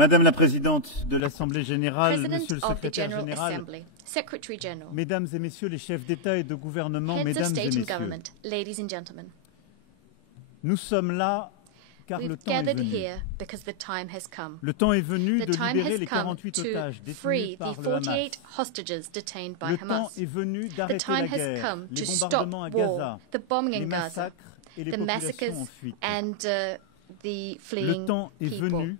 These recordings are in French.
Madame la Présidente de l'Assemblée générale, Monsieur le of the Secrétaire General général, Assembly, Secretary General, Mesdames et Messieurs les chefs d'État et de gouvernement, Heads of Mesdames et State and Messieurs, Government, ladies and gentlemen, nous sommes là car le we've temps est gathered venu. here because the time has come. Le temps est venu The de time libérer has les come 48 to otages free détenus the par le Hamas. 48 hostages detained by Le temps Hamas. est venu The d'arrêter time la has guerre, come les to stop bombardements à Gaza, war, the bombing les in Gaza, massacres et les the populations massacres en fuite. and the Le fleeing temps est people. venu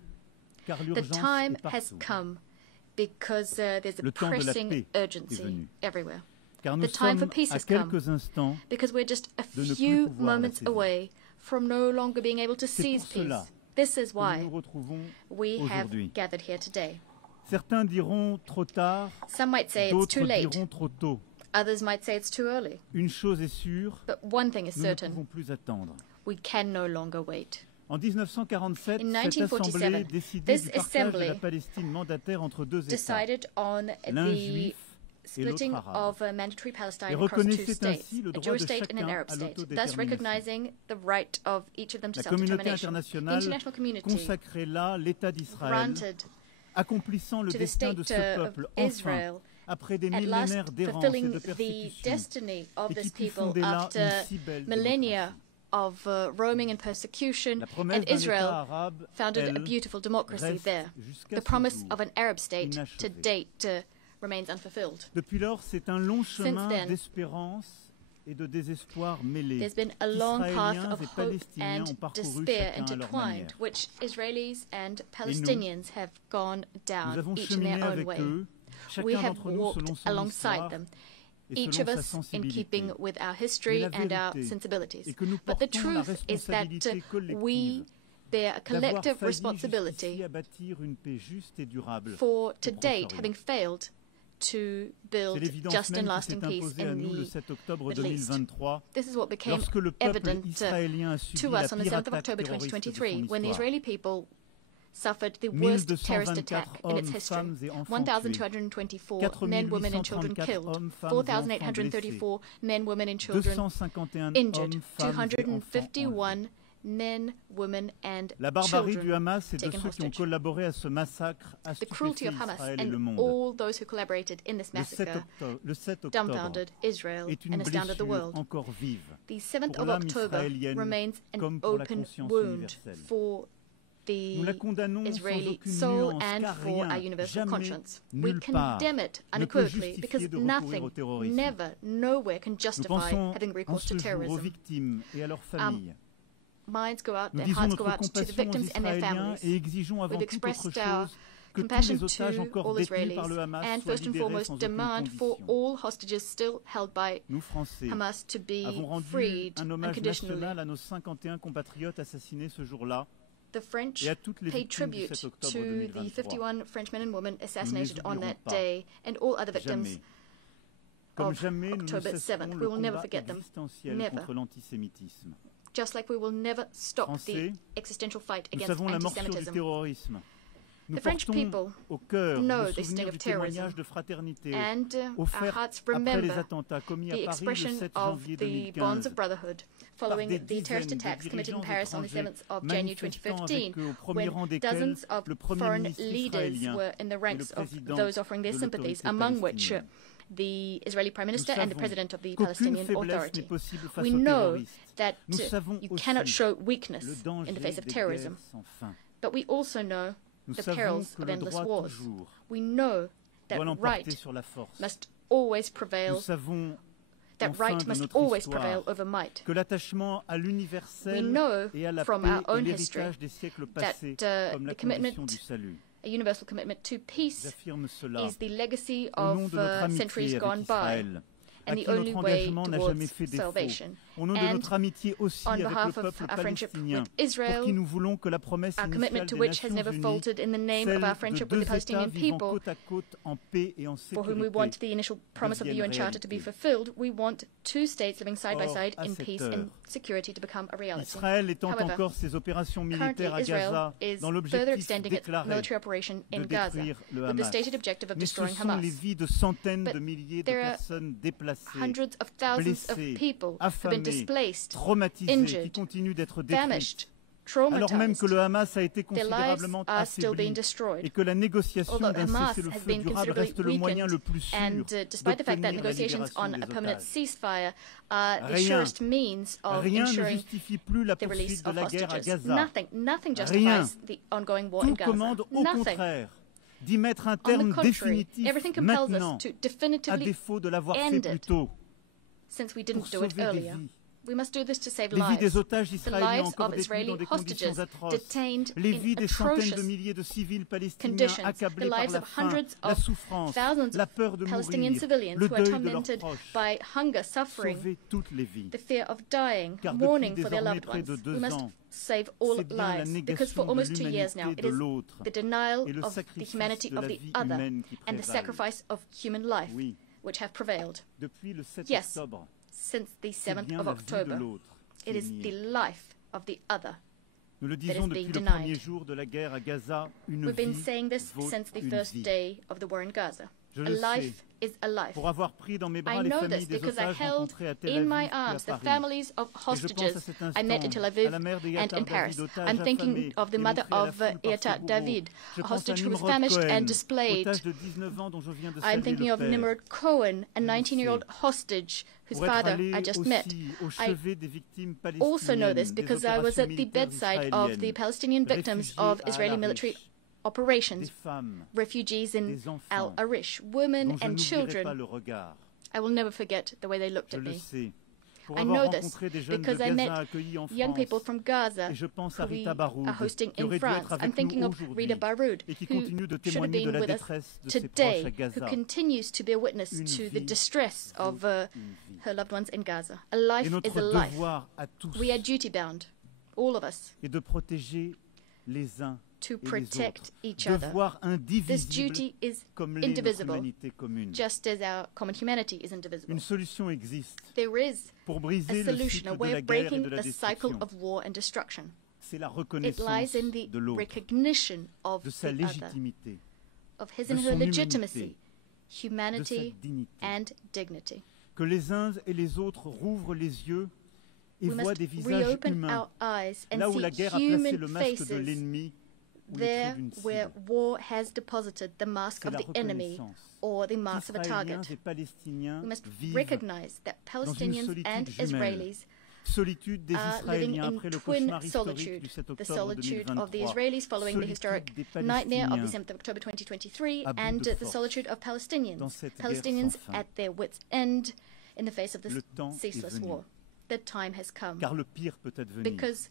car The l'urgence time est has partout. come because there's a Le temps de la pressing paix est urgency venu. everywhere. Car nous The time for sommes peace à has come. quelques instants Because we're just a de ne plus few pouvoir la moments saisir. away from no longer being able to C'est seize pour cela peace. This is que nous why nous retrouvons we have aujourd'hui. gathered here today. Certains diront trop tard, Some might say it's d'autres too late. diront trop tôt. Others might say it's too early. Une chose est sûre, But one thing is nous ne certain. pouvons plus attendre. We can no longer wait. En 1947, In cette 1947, assemblée décidait this du partage de la assembly Palestine mandataire entre deux États, Decided on l'un the juif et l'autre splitting arabe, of mandatory Palestine et across two reconnaissait states, ainsi le a droit Jewish de state and an chacun Arab à state, thus l'autodétermination. recognizing the right of each of them to La communauté self-determination. The internationale international community consacrait là l'État d'Israël, granted accomplissant le to the destin de state ce of peuple, enfin, Israel après des at last millénaires d'errance et fulfilling de the persécution, destiny of et qui this put people fonder là after une si belle millennia démocratie. of roaming and persecution, La promesse and d'un État Israel arabe, founded a elle, beautiful democracy reste there. jusqu'à The ce promise jour of an Arab state to inachevée. date remains unfulfilled. Depuis lors, c'est un long chemin then, d'espérance et de désespoir mêlés. There's been a long path Israéliens of et hope Palestiniens ont and parcouru despair chacun à leur intertwined, manière. which Israelis and Palestinians have gone Nous down, avons each in cheminé their own avec way. eux, We chacun have d'entre nous walked selon son alongside histoire them, et each selon of sa us in sensibilité. keeping with our Mais history la and our vérité sensibilities. est que nous But the portons la truth is that responsabilité collective we bear a d'avoir collective failli responsibility jusqu'ici à bâtir une paix juste et durable for, to au date, Proche-Orient. having failed to C'est build l'évidence just and même qui lasting s'est peace imposée à in nous le the 7 octobre Middle East. 2023, This is what became lorsque le peuple evident israélien a subi to la us on the pire 7th of attaque October terroriste de 2023 son when the histoire. Israeli people suffered the worst terrorist 1224 attack in its hommes, history. femmes et enfants tués, 1,224 men, women and children 4834 killed, hommes, femmes et enfants blessés, 4,834 men, women and children 251 injured, hommes, femmes et enfants enlevés. 251 men, women and La barbarie du children Hamas et de taken ceux qui ont hostage. collaboré à ce massacre a The cruelty stupéfié of Hamas Israël et le and monde. all those who collaborated in this Le 7 massacre octobre dumbfounded Israel est une and astounded the blessure world. encore vive The 7th pour of l'âme October israélienne remains an comme pour la open conscience wound universelle. for Nous la the condamnons sans Israeli aucune soul nuance, and car for our rien, universal jamais, conscience. We nulle part, condemn it ne peut unequivocally because justifier de recourir nothing, au terrorisme. never, nowhere can Nous justify pensons having en recourse ce to jour aux terrorism. victimes et à leurs familles. Minds go out, Nous their disons hearts go notre out to the compassion aux victims and their Israéliens et families. exigeons avant We've toute autre expressed our chose que tous compassion les otages to encore all détenus Israelis par le Hamas and soient first and libérés sans foremost aucune demand for condition. all hostages still held by Nous, Français, Hamas to be avons rendu freed un hommage unconditionally. national à nos 51 compatriotes assassinés ce jour-là The French et à toutes les paid victimes du tribute 7 octobre to the 2023. 51 French men and women assassinated on oublierons that pas. day and all other victims Jamais. Comme of jamais, nous ne October cesserons 7th. le We will never combat forget them. existentiel Never. contre l'antisémitisme. Just like we will never stop Français, the existential fight Nous against savons la morsure du anti-Semitism. terrorisme. Nous The French portons people au cœur know le the sting souvenir of du terrorism. témoignage de fraternité And our offert hearts après les remember attentats commis the à Paris le expression 7 of janvier the bonds 2015 of brotherhood par following des the terrorist dizaines de attacks committed in dirigeants Paris on the étrangers 7th of January manifestant 2015, avec eux, au premier rang when desquels dozens of le Premier foreign ministre leaders israélien were in the et le ranks of président those offering their de sympathies, l'autorité among which palestinienne. the Israeli Prime Nous Minister and the savons President of the qu'aucune Palestinian faiblesse Authority. n'est possible face We aux know terroristes. that Nous savons you aussi cannot show le weakness danger in the face of des terrorism, guerres sans fin. but we also know Nous the savons perils que of le endless droit wars. toujours We know that doit l'emporter right sur la force. must always Nous prevail, savons that enfin right de must notre always histoire prevail over might. que l'attachement à We l'universel know et à la from paix our est own history l'héritage des siècles that passés comme la the commitment, condition du salut. a universal commitment to peace, J'affirme cela is the legacy au nom of de notre amitié centuries avec gone by, Israël, à and qui the only notre way engagement n'a towards jamais fait défaut, salvation. au nom de And notre amitié aussi on avec le behalf of peuple our friendship palestinien, with pour Israel, qui nous voulons que la promesse our initiale commitment to des which has Nations never Unies, faltered in the name celle of our de friendship with deux the Palestinian États vivant people, côte à côte en paix et en for whom we sécurité, want the initial promise of the UN Charter to be réalité. fulfilled. We want two states living side by Or, side à in cette peace heure, and security to become a reality. Israël étend However, encore ses opérations militaires à currently, Israel Gaza is dans further l'objectif extending its déclaré military operation de in Gaza détruire le with the Hamas. stated objective of Mais ce destroying sont les Hamas. vies de centaines But de milliers de there are personnes déplacées, Hundreds of thousands of blessées, people have been affamées, displaced, traumatisées, qui injured, continuent d'être détruites famished, alors même que traumatized. le Hamas a été Their lives considérablement are still being affaibli destroyed. et que la négociation Although d'un Hamas has cessez-le-feu been durable considerably reste le moyen weakened, le plus sûr and despite the fact that d'obtenir la negotiations libération on des a permanent otages. ceasefire are the Rien, surest means of rien ne ensuring justifie plus la the release poursuite de of la guerre à hostages. Gaza. Nothing Rien. justifies the ongoing war in Tout Gaza. commande au Nothing. contraire d'y mettre un On the terme contrary, définitif everything compels us maintenant, to à definitively défaut de l'avoir fait end plus it, tôt, since we pour didn't do it sauver des earlier. vies. We must do this to save Les vies des lives. otages The israéliens lives encore of détenus Israeli dans des conditions hostages atroces, detained les in vies des centaines de atrocious milliers de civils palestiniens conditions, the accablés par lives la of faim, hundreds la of souffrance, thousands la of peur de Palestinian mourir, civilians le who are deuil de leurs tormented proches. by hunger, suffering, Sauver toutes les vies. the fear of dying, Car mourning depuis for their désormais loved près ones. de 2 We must ans, save all c'est bien la lives, because for négation de almost 2 years now, l'humanité it de is l'autre the denial et le of the sacrifice humanity de of la the vie other humaine qui and the prévalent. sacrifice of human life Oui, which have prevailed. depuis le 7 Yes, octobre, since the c'est 7th bien of la vie de October, l'autre qui it est is niée. the life of the other. Nous le is disons depuis being le denied. premier jour de la guerre à Gaza, une We've been vie saying this vaut since the une first vie. day of the war in Gaza. Je A le sais, life is a life. pour avoir pris dans mes bras I les know familles this des because I otages held rencontrées à Tel in Aviv my puis à arms the Paris. families of Et je pense à hostages cet I met in instant Tel à Aviv la mère d'Eyatar and in Paris. David, otage I'm thinking affamé of the et mother livré à la of foule par ses Eyatar bourreaux. David, Je a pense à hostage who was Nimrod famished Cohen, and displayed. otage de 19 ans dont je viens de I'm saluer thinking le of père. Nimrod Cohen, a Je le 19-year-old sais. hostage whose Pour être father allé I just met. aussi au I chevet des victimes also know palestiniennes this des because I was opérations at the militaires bedside of the israéliennes, Palestinian victims réfugiés of à Israeli Al-Arish, military des operations, femmes, refugees in des enfants, Al-Arish, women dont je and n'oublierai pas children. le regard. I will never forget the way they looked Je at le me. sais. Pour I avoir know this rencontré des jeunes de because I met Gaza accueillis en young people France, from Gaza et je pense à who we Rita Baroud, are hosting qui in aurait dû France. être I'm avec thinking nous of aujourd'hui Rita Baroud, et qui who continue de should have témoigner de been la with us détresse de ses proches à today, who Gaza. continues to be a witness Une to the vie distress vaut of une vie. her loved ones in Gaza. A Et life is notre a life. devoir à tous We are duty-bound, all of us, est de protéger les uns to et les protect autres. each other. Devoir This indivisible duty is comme l'est notre indivisible, humanité commune. just as our common humanity is indivisible. Une solution existe There is pour a briser le solution, cycle a de way la of guerre et breaking de la the cycle destruction. of war and destruction. C'est la It reconnaissance lies in the de l'autre, recognition of de sa the other, légitimité, of his de and her son legitimacy, humanité, de sa humanity, dignité. and dignity. Que les uns et les autres rouvrent les yeux et We voient must des visages reopen humains, our eyes and là où see la guerre a placé human le masque de faces l'ennemi ou les there traits d'une where cible. war has deposited the mask C'est of la the enemy reconnaissance or the marks of a qu'Israéliens target. et Palestiniens We must vivent recognize that dans une Palestinians solitude and jumelle. Israelis Solitude des are living Israéliens in après le twin cauchemar historique solitude, du 7 the octobre solitude of the 2023. Israelis following the historic Solitude des nightmare of the Palestiniens 7th of October 2023 à bout and de the force solitude of dans Palestinians, cette guerre Palestinians sans fin. at their wits' end in the face of Le this temps est ceaseless venu. war. The time has come Car le pire peut advenir. because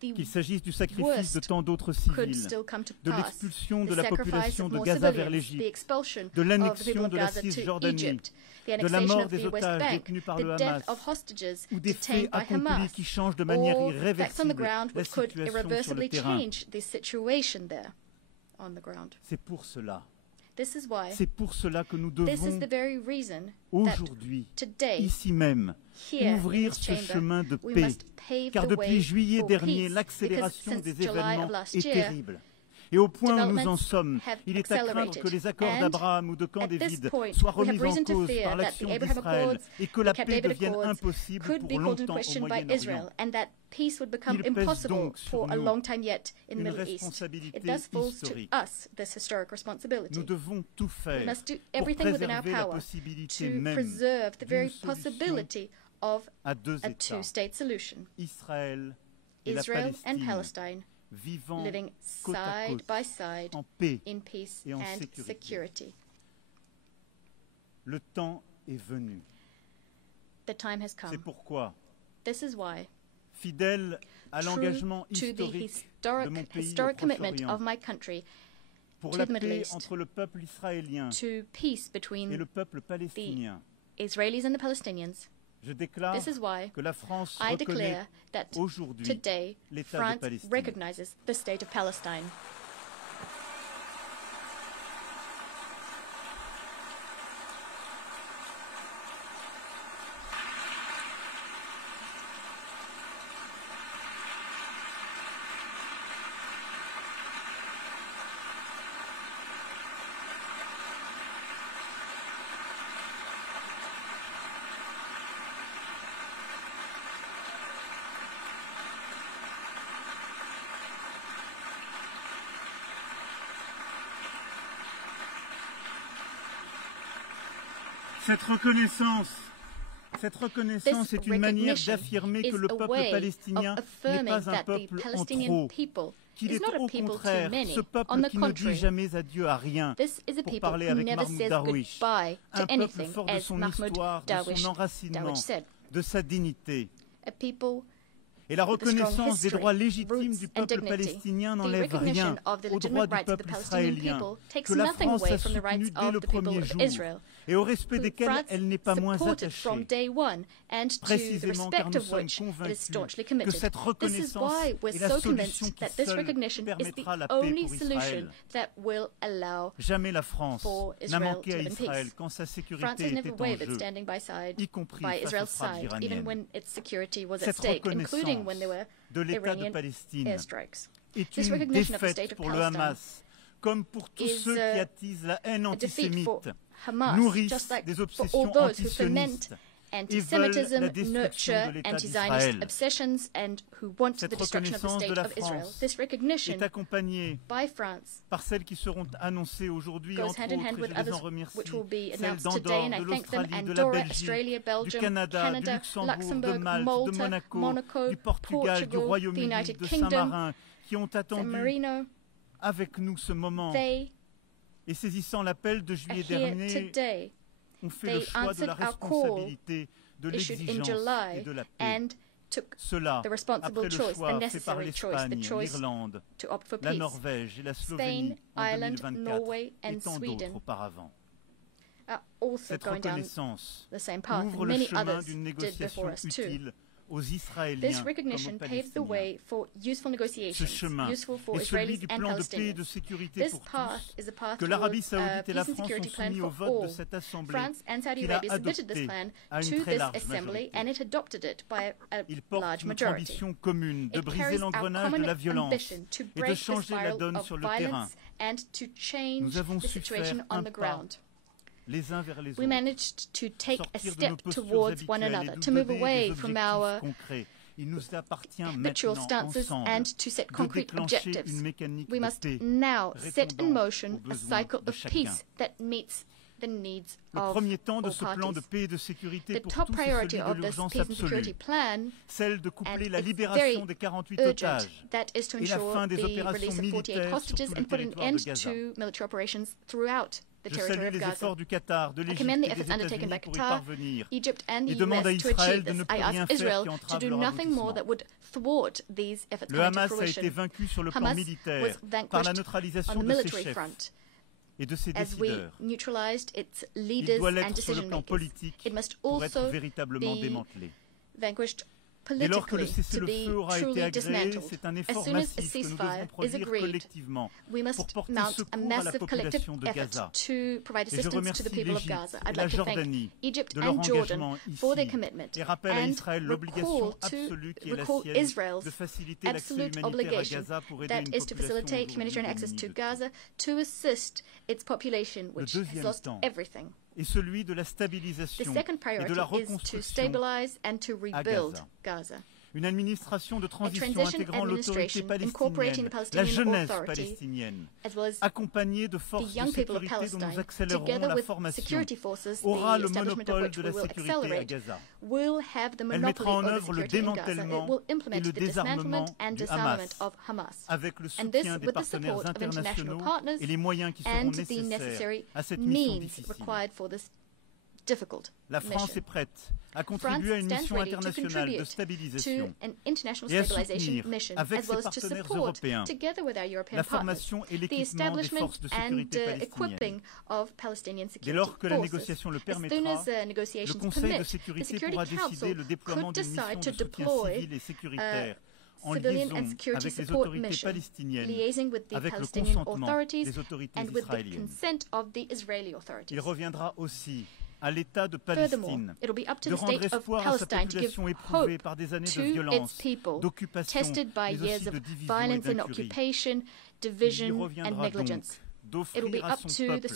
the Qu'il s'agisse du sacrifice de worst tant d'autres could civils, still come to de pass. l'expulsion The de la sacrifice population of de more Gaza vers civilians, the l'Égypte, expulsion de of the l'annexion people of de la Gaza to Cisjordanie, Egypt, the de la annexation mort of des the West otages Bank, détenus par the le death Hamas, of hostages ou des faits detained by accomplis Hamas, qui changent de manière or facts on the irréversible ground la which could situation sur le irreversibly terrain. change the situation there on the ground. C'est pour cela. This is why, C'est pour cela que nous this is devons the very reason that aujourd'hui, today, ici même, here in ouvrir this ce chamber, chemin de we paix. must pave Car the depuis way juillet for dernier, peace, because l'accélération since des July of événements last est year, terrible. Et au point où nous en developments sommes, have il est à craindre accelerated. que les accords And d'Abraham ou de Camp at this David point, soient we have remis en reason to cause fear par that l'action the Abraham d'Israël Accords, et que the la Camp paix David devienne Accords impossible could be pour called in longtemps au question by Moyen-Orient. Israel, and that peace would become Il pèse impossible donc sur for a nous long time yet in the une Middle East. responsabilité It thus falls to historique. us this historic responsibility. Nous devons tout We faire must do pour everything within our préserver la power possibilité to même preserve the very d'une solution possibility of à deux a États, two-state solution. Israël et la Israel and Palestine, Palestine vivant living côte à side côte, by side en paix. in peace et en and sécurité. security. Le temps est venu. The time has C'est come. pourquoi, This is why, fidèle à true l'engagement to the historique de mon pays au historic commitment Proche-Orient of my country pour to la the Middle paix East, entre le peuple israélien to peace et between le peuple palestinien, Israelis and the Palestinians, je déclare this is why que la France I reconnaît declare that aujourd'hui today l'État de France Palestine. recognizes the state of Palestine. Cette reconnaissance est une manière d'affirmer que le peuple palestinien n'est pas un peuple en trop, qu'il est au contraire ce peuple qui ne dit jamais adieu à rien, pour parler avec Mahmoud Darwish, un peuple fort de son histoire, de son enracinement, de sa dignité. Et la reconnaissance des droits légitimes du peuple palestinien n'enlève rien aux droits du peuple israélien, que la France a soutenu dès le premier jour, et au respect desquels elle n'est pas moins attachée, précisément car nous sommes convaincus que cette reconnaissance est la solution qui seule permettra la paix pour Israël. Jamais la France n'a manqué à Israël quand sa sécurité était en jeu, y compris face aux frappes iraniennes. Cette reconnaissance de l'État de Palestine est une défaite pour le Hamas, comme pour tous ceux qui attisent la haine antisémite, nourrissent des obsessions antisionistes et veulent la destruction de l'État d'Israël. Cette reconnaissance de la France est accompagnée par celles qui seront annoncées aujourd'hui, entre autres, et je les en remercie, celles d'Andorre, de l'Australie, de la Belgique, du Canada, du Luxembourg, de Malte, de Monaco, du Portugal, du Royaume-Uni, de Saint-Marin, qui ont attendu avec nous ce moment et saisissant l'appel de juillet dernier, ont fait le choix de la responsabilité, de l'exigence et de la paix. Cela, après le choix fait par l'Espagne, l'Irlande, la Norvège et la Slovénie en 2024 et tant d'autres auparavant. Cette reconnaissance ouvre le chemin d'une négociation utile aux Israéliens comme aux Palestiniens. Ce chemin est celui du plan de paix et de sécurité pour tous que l'Arabie saoudite et la France ont soumis au vote de cette Assemblée qui l'a adopté à une très large majorité. Il porte notre ambition commune de briser l'engrenage de la violence et de changer la donne sur le terrain. Nous avons su faire un pas les uns vers les autres, sortir de nos postures habituelles et nous donner des objectifs concrets. Il nous appartient maintenant ensemble de déclencher une mécanique de paix répondant aux besoins de chacun. Le premier temps de ce plan de paix et de sécurité pour tous est celui de l'urgence absolue, celle de coupler la libération des 48 otages et la fin des opérations militaires sur tout le territoire de Gaza. Je salue les efforts du Qatar, de l'Égypte et des États-Unis pour y parvenir et demande à Israël de ne plus rien faire qui entrave leur aboutissement. Le Hamas a été vaincu sur le plan militaire par la neutralisation de ses chefs et de ses décideurs. Il doit l'être sur le plan politique pour être véritablement démantelé. Dès lors que le cessez-le-feu aura été agréé, c'est un effort massif que nous devrons produire collectivement pour porter secours à la population de Gaza. Et je remercie l'Égypte et la Jordanie de leur engagement ici et rappelle à Israël l'obligation absolue qui est la sienne de faciliter l'accès humanitaire à Gaza pour aider une population aujourd'hui. Le deuxième temps est celui de la stabilisation et de la reconstruction à Gaza. Une administration de transition intégrant l'autorité palestinienne, la jeunesse palestinienne, accompagnée de forces de sécurité dont nous accélérerons la formation, aura le monopole de la sécurité à Gaza. Elle mettra en œuvre le démantèlement et le désarmement du Hamas, avec le soutien des partenaires internationaux et les moyens qui seront nécessaires à cette mission difficile. La France est prête à contribuer à une mission internationale de stabilisation et à soutenir, avec ses partenaires européens, la formation et l'équipement des forces de sécurité palestiniennes. Dès lors que la négociation le permettra, le Conseil de sécurité pourra décider le déploiement d'une mission de soutien civil et sécuritaire en liaison avec les autorités palestiniennes, avec le consentement des autorités israéliennes. Il reviendra aussi à l'État de Palestine de rendre espoir à sa population éprouvée par des années de violence, d'occupation, mais aussi de division et d'incurie. Il y reviendra donc d'offrir à son peuple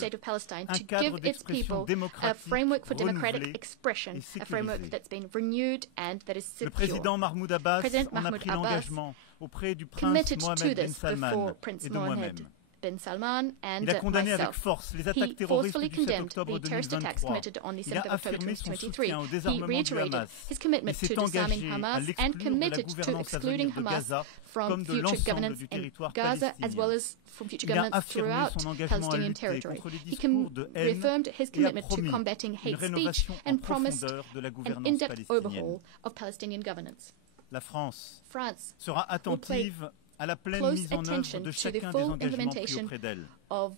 un cadre d'expression démocratique, renouvelé et sécurisé. Le président Mahmoud Abbas en a pris l'engagement auprès du prince Mohammed Ben Salman et de moi-même. bin Salman and Il a condamné avec myself. force les attaques He terroristes forcefully du 7 condemned octobre the terrorist attacks 2023. committed on the Il a 7th of October affirmé son 2023. soutien au He désarmement du reiterated Hamas his et commitment s'est to disarming engagé à Hamas and l'exclure de la committed to gouvernance à excluding venir de Hamas Gaza from comme de future l'ensemble governance du in territoire Gaza as well palestinien. as from future Il a governance affirmé throughout son engagement à Palestinian lutter territory. contre les He discours de haine reaffirmed his et a commitment to promis combating une hate speech rénovation en and promised profondeur de la an gouvernance in-depth palestinienne. overhaul of Palestinian governance. La France France sera attentive à la pleine close mise en œuvre attention de to the chacun des full engagements pris implementation auprès d'elle. of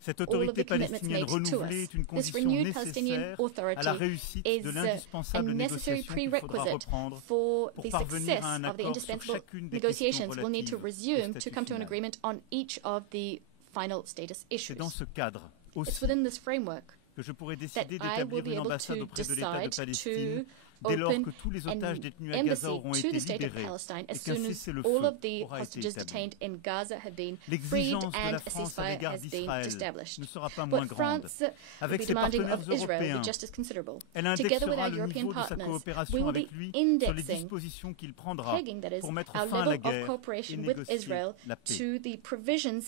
Cette all of autorité the commitments palestinienne made to us. renouvelée est une This condition renewed Palestinian nécessaire à la authority réussite is de a l'indispensable necessary négociation qu'il faudra prerequisite reprendre for pour the parvenir success à un of the accord sur indispensable chacune des questions negotiations we'll need to relatives au resume to statut come to an final. agreement on each of the final status C'est issues. dans ce cadre It's aussi within this framework que je pourrais that décider I will d'établir be une able ambassade to auprès de l'État de decide Palestine to dès lors open que tous les an otages détenus à embassy Gaza auront to été the state of libérés Palestine et as qu'un soon as cessez-le-feu all of the aura été hostages établi. detained in Gaza have been freed L'exigence de and la a France à ceasefire l'égard has been d'Israël established. ne sera pas moins What grande. France will Avec be ses demanding partenaires of Israel will européens, be just as considerable. elle Together with indexera our le European niveau de sa partners, we coopération will avec be lui sur les indexing, dispositions qu'il prendra pegging that is, pour mettre our fin à la level of guerre et cooperation with négocier Israel la paix. to the provisions,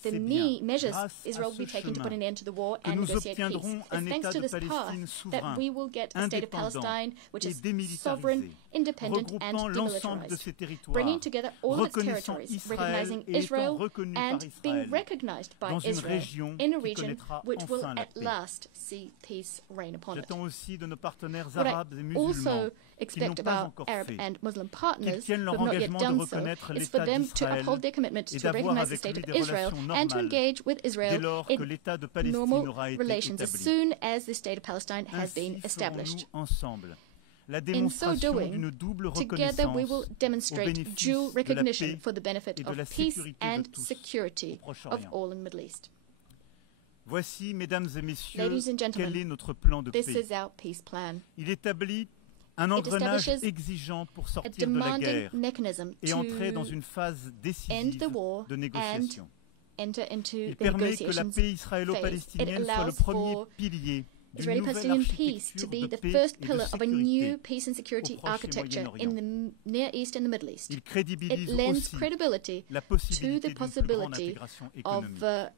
the C'est bien measures grâce Israel à will be ce taking to put an chemin end to the war que and nous negotiate peace. obtiendrons It's un thanks État to de this Palestine path that souverain, we will get a state of indépendant Palestine which et is sovereign, démilitarisé, independent and regroupant l'ensemble de demilitarized, ses territoires, bringing together all its reconnaissant territories, Israël recognizing et étant Israel reconnu and par being Israël recognized by dans une Israel région in a qui region connaîtra which will enfin la at paix. last see peace reign upon it. J'attends aussi de nos partenaires What I arabes et musulmans also qui n'ont expect of pas our encore Arab fait and Muslim qu'ils partners who tiennent leur have not yet engagement de done so reconnaître is for l'État them to d'Israël uphold their commitment et to d'avoir recognize the avec state lui of des Israel relations and to normales engage with dès Israel lors que in l'État de Palestine normal aura été relations as établi. soon as the state of Palestine has been Ainsi established. ferons-nous ensemble la In so démonstration doing, d'une double together we will reconnaissance au demonstrate bénéfice dual de la recognition paix for the benefit et de la of peace sécurité de and tous security au of Proche-Orient. all in the Middle East. Voici, mesdames et messieurs, Ladies and gentlemen, quel est notre plan de This paix. is our peace plan. Il établit un engrenage establishes exigeant pour A sortir de la demanding guerre mechanism et entrer dans to une phase end décisive the war de négociation. and enter into Il the permet que la negotiations paix phase. israélo-palestinienne It soit le allows premier for pilier d'une Israeli-Palestinian nouvelle peace to architecture be de the paix first et de pillar of a new sécurité. peace and security au Proche et architecture Moyen-Orient. in the Near East and the Middle East. Il It crédibilise lends aussi credibility la to possibilité the d'une plus grande possibility intégration of économique.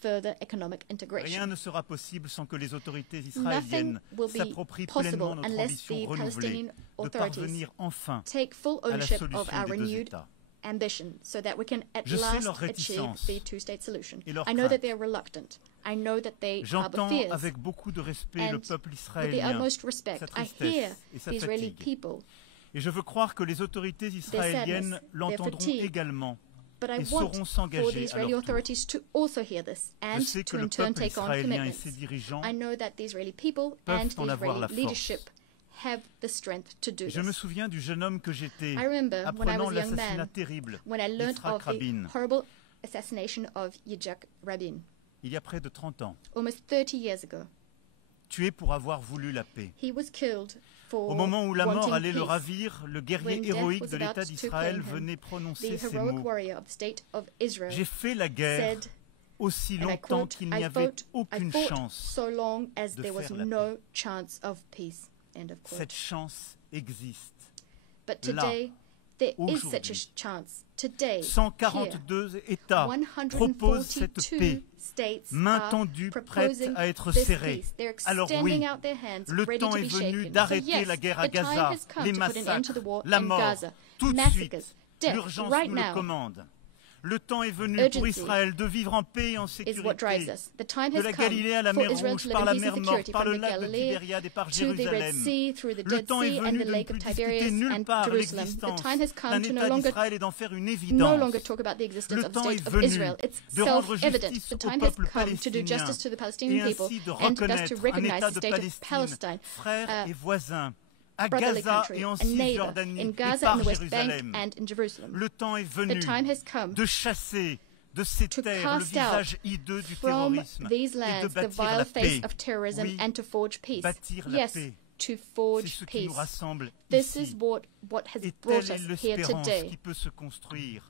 further economic Rien integration. ne sera possible sans que les autorités Nothing israéliennes will be s'approprient possible pleinement notre unless ambition the renouvelée Palestinian de authorities parvenir enfin take full à la ownership solution of our des deux renewed États. ambition so that we can at Je sais last leur achieve réticence the two-state solution. et leur I know that crainte. they are reluctant. I know that they harbor J'entends fears. avec beaucoup de respect le And peuple with the israélien, utmost respect, sa I hear tristesse et sa the Israeli fatigue. people, Et je veux croire que les autorités israéliennes sadness, their l'entendront fatigue. également but I et want sauront for the s'engager à Israeli leur tour. authorities to also hear this Je and sais que to le in turn peuple take on israélien et ses commitments. dirigeants I know that the Israeli people peuvent and the en avoir la Israeli force. leadership have the strength to do Je me this. souviens du jeune homme que j'étais, I remember when I apprenant was a young l'assassinat man, terrible when I learned d'Yitzhak of the Rabin, horrible assassination of Yitzhak Rabin il y a près de 30 ans, almost 30 years ago. tué pour avoir voulu la paix. He was killed for Au moment où la mort wanting allait le peace. ravir, le guerrier When death héroïque was de about l'État to d'Israël claim him, venait The prononcer ces heroic mots. warrior of the state of Israel J'ai fait la guerre said, aussi and I longtemps quote, qu'il I n'y avait fought aucune chance. so long as de there was faire la no chance of peace. End of quote. Cette chance existe. But là, today, there is such a aujourd'hui, chance. Today, here, 142 États proposent cette 142 paix, states main are tendue, prête proposing à être this serrée. peace. They're Alors extending oui, out their hands, le ready temps to est be venu shaken. d'arrêter So yes, la guerre à the time Gaza, has come les to put an end to the massacres, war la in mort, Gaza. tout de Massacres, suite. death, L'urgence right nous le now commande. Le temps est venu pour Urgency Israël de vivre en paix et en is what drives sécurité. us. The time De has la come Galilée à la for mer Israel Rouge, to live par in la peace mer and Morte, security par from le the lac de Galilee Tibériade et par to the Red Jérusalem. Sea, through the Le Dead temps est Sea and venu the de ne Lake plus of discuter Tiberias nulle and part Jerusalem. The l'existence time has d'un come to no État longer d'Israël et d'en faire une no évidence. longer talk about the existence Le of the temps est state of venu Israel. It's de rendre self-evident. justice The au time has peuple come to do palestinien justice to the et Palestinian people ainsi de and thus to reconnaître un recognize État the de state of Palestine, Palestine, frère et voisin, à brotherly Gaza country, et en a neighbor Cisjordanie in et Gaza par and the West Bank Jérusalem. and in Jerusalem. Le temps est venu The time has come de chasser de ces to terres le cast out visage hideux du from terrorisme these et de lands the bâtir la vile face paix. of terrorism Oui, and to forge peace. bâtir la Yes, paix. to C'est forge ce qui nous peace. rassemble This is ici. what has Et brought telle us est here l'espérance today. qui peut se construire